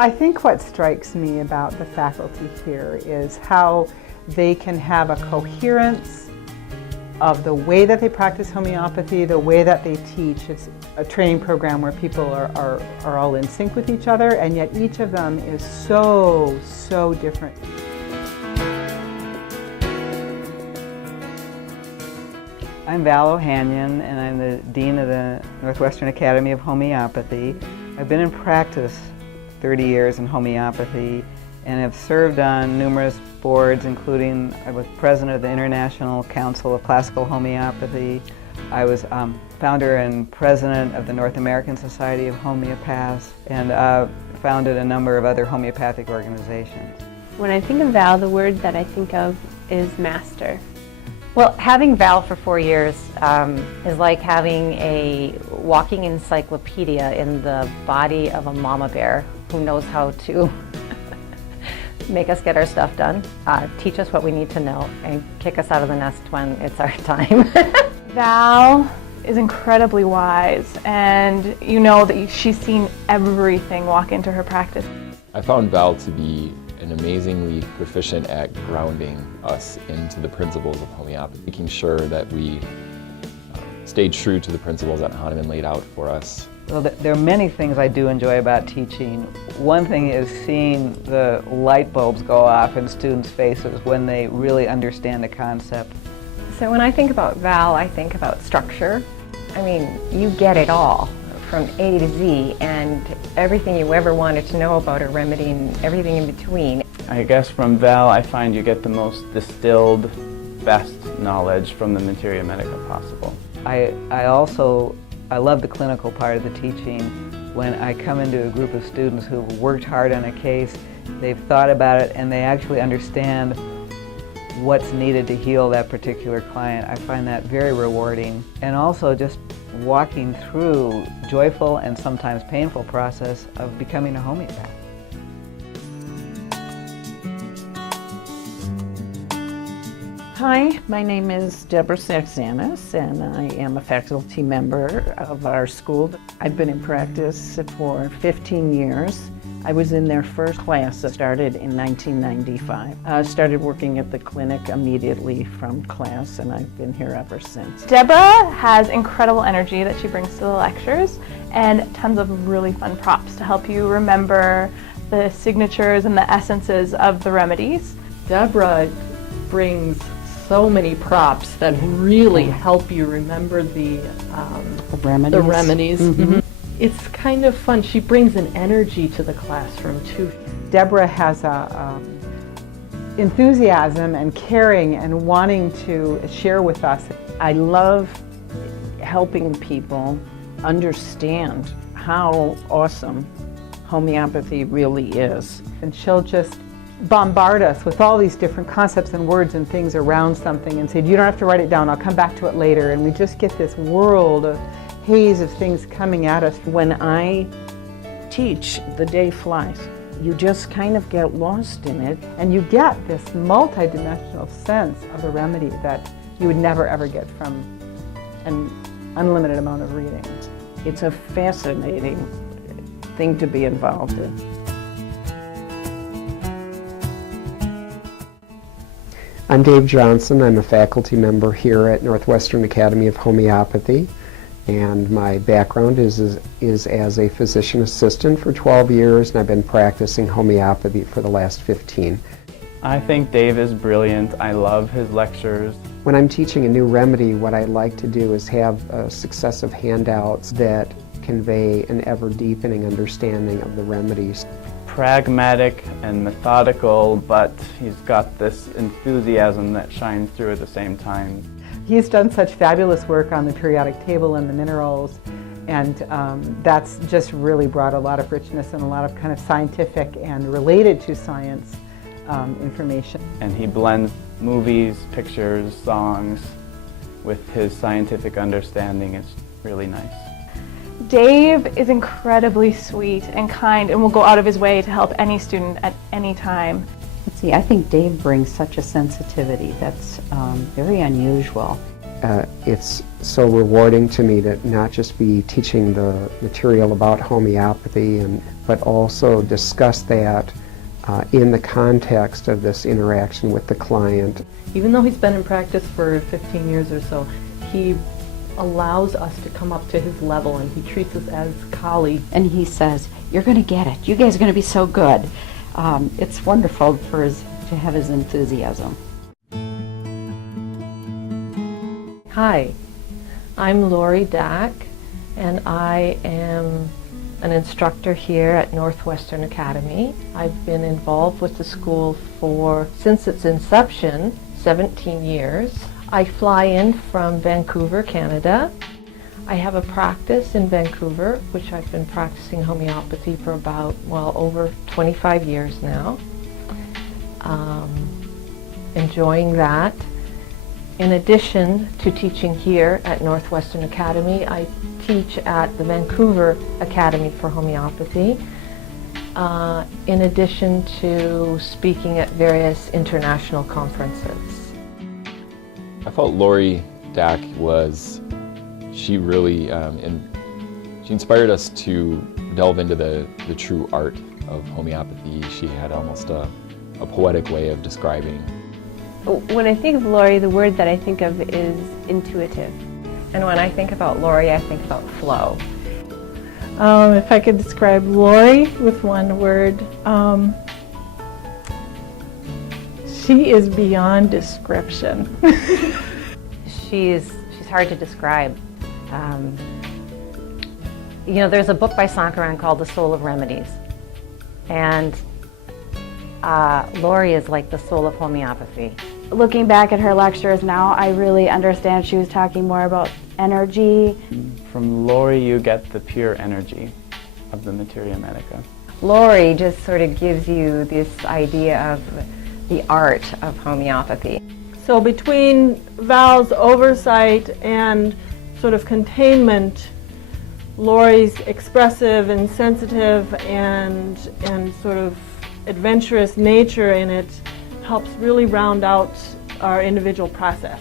I think what strikes me about the faculty here is how they can have a coherence of the way that they practice homeopathy, the way that they teach. It's a training program where people are all in sync with each other, and yet each of them is so different. I'm Val O'Hanion, and I'm the Dean of the Northwestern Academy of Homeopathy. I've been in practice 30 years in homeopathy and have served on numerous boards, including I was president of the International Council of Classical Homeopathy. I was founder and president of the North American Society of Homeopaths, and founded a number of other homeopathic organizations. When I think of Val, the word that I think of is master. Well, having Val for 4 years is like having a walking encyclopedia in the body of a mama bear who knows how to make us get our stuff done, teach us what we need to know, and kick us out of the nest when it's our time. Val is incredibly wise, and you know that she's seen everything walk into her practice. I found Val to be an amazingly proficient at grounding us into the principles of homeopathy, making sure that we stayed true to the principles that Hahnemann laid out for us. Well, there are many things I do enjoy about teaching. One thing is seeing the light bulbs go off in students' faces when they really understand the concept. So when I think about Val, I think about structure. I mean, you get it all from A to Z, and everything you ever wanted to know about a remedy and everything in between. I guess from Val, I find you get the most distilled, best knowledge from the materia medica possible. I love the clinical part of the teaching. When I come into a group of students who've worked hard on a case, they've thought about it, and they actually understand what's needed to heal that particular client. I find that very rewarding. And also just walking through joyful and sometimes painful process of becoming a homeopath. Hi, my name is Deborah Saxanis, and I am a faculty member of our school. I've been in practice for 15 years. I was in their first class that started in 1995. I started working at the clinic immediately from class, and I've been here ever since. Deborah has incredible energy that she brings to the lectures, and tons of really fun props to help you remember the signatures and the essences of the remedies. Deborah brings so many props that really help you remember the remedies. Mm-hmm. It's kind of fun. She brings an energy to the classroom too. Deborah has enthusiasm and caring and wanting to share with us. I love helping people understand how awesome homeopathy really is. And she'll just bombard us with all these different concepts and words and things around something and say, you don't have to write it down, I'll come back to it later. And we just get this world of haze of things coming at us. When I teach, the day flies. You just kind of get lost in it. And you get this multidimensional sense of the remedy that you would never ever get from an unlimited amount of reading. It's a fascinating thing to be involved in. I'm Dave Johnson. I'm a faculty member here at Northwestern Academy of Homeopathy, and my background is as a physician assistant for 12 years, and I've been practicing homeopathy for the last 15. I think Dave is brilliant. I love his lectures. When I'm teaching a new remedy, what I like to do is have successive handouts that convey an ever-deepening understanding of the remedies. Pragmatic and methodical, but he's got this enthusiasm that shines through at the same time. He's done such fabulous work on the periodic table and the minerals, and that's just really brought a lot of richness and a lot of kind of scientific and related to science information. And he blends movies, pictures, songs with his scientific understanding. It's really nice. Dave is incredibly sweet and kind and will go out of his way to help any student at any time. Let's see, I think Dave brings such a sensitivity that's very unusual. it's so rewarding to me to not just be teaching the material about homeopathy, but also discuss that in the context of this interaction with the client. Even though he's been in practice for 15 years or so, he allows us to come up to his level and he treats us as colleagues. And he says, "You're going to get it. You guys are going to be so good." It's wonderful to have his enthusiasm. Hi, I'm Lori Dack, and I am an instructor here at Northwestern Academy. I've been involved with the school since its inception, 17 years. I fly in from Vancouver, Canada. I have a practice in Vancouver, which I've been practicing homeopathy for about, over 25 years now. Enjoying that. In addition to teaching here at Northwestern Academy, I teach at the Vancouver Academy for Homeopathy, in addition to speaking at various international conferences. I felt Lori Dack she really she inspired us to delve into the true art of homeopathy. She had almost a poetic way of describing. When I think of Lori, the word that I think of is intuitive. And when I think about Lori, I think about flow. If I could describe Lori with one word, she is beyond description. She's hard to describe. There's a book by Sankaran called The Soul of Remedies. And Lori is like the soul of homeopathy. Looking back at her lectures now, I really understand she was talking more about energy. From Lori, you get the pure energy of the materia medica. Lori just sort of gives you this idea of the art of homeopathy. So between Val's oversight and sort of containment, Lori's expressive and sensitive and sort of adventurous nature in it helps really round out our individual process.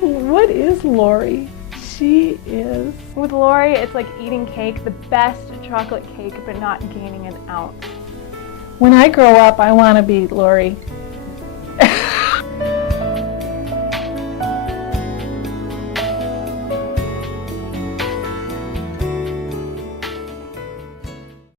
What is Lori? She is... With Lori, it's like eating cake, the best chocolate cake, but not gaining an ounce. When I grow up, I want to be Lori.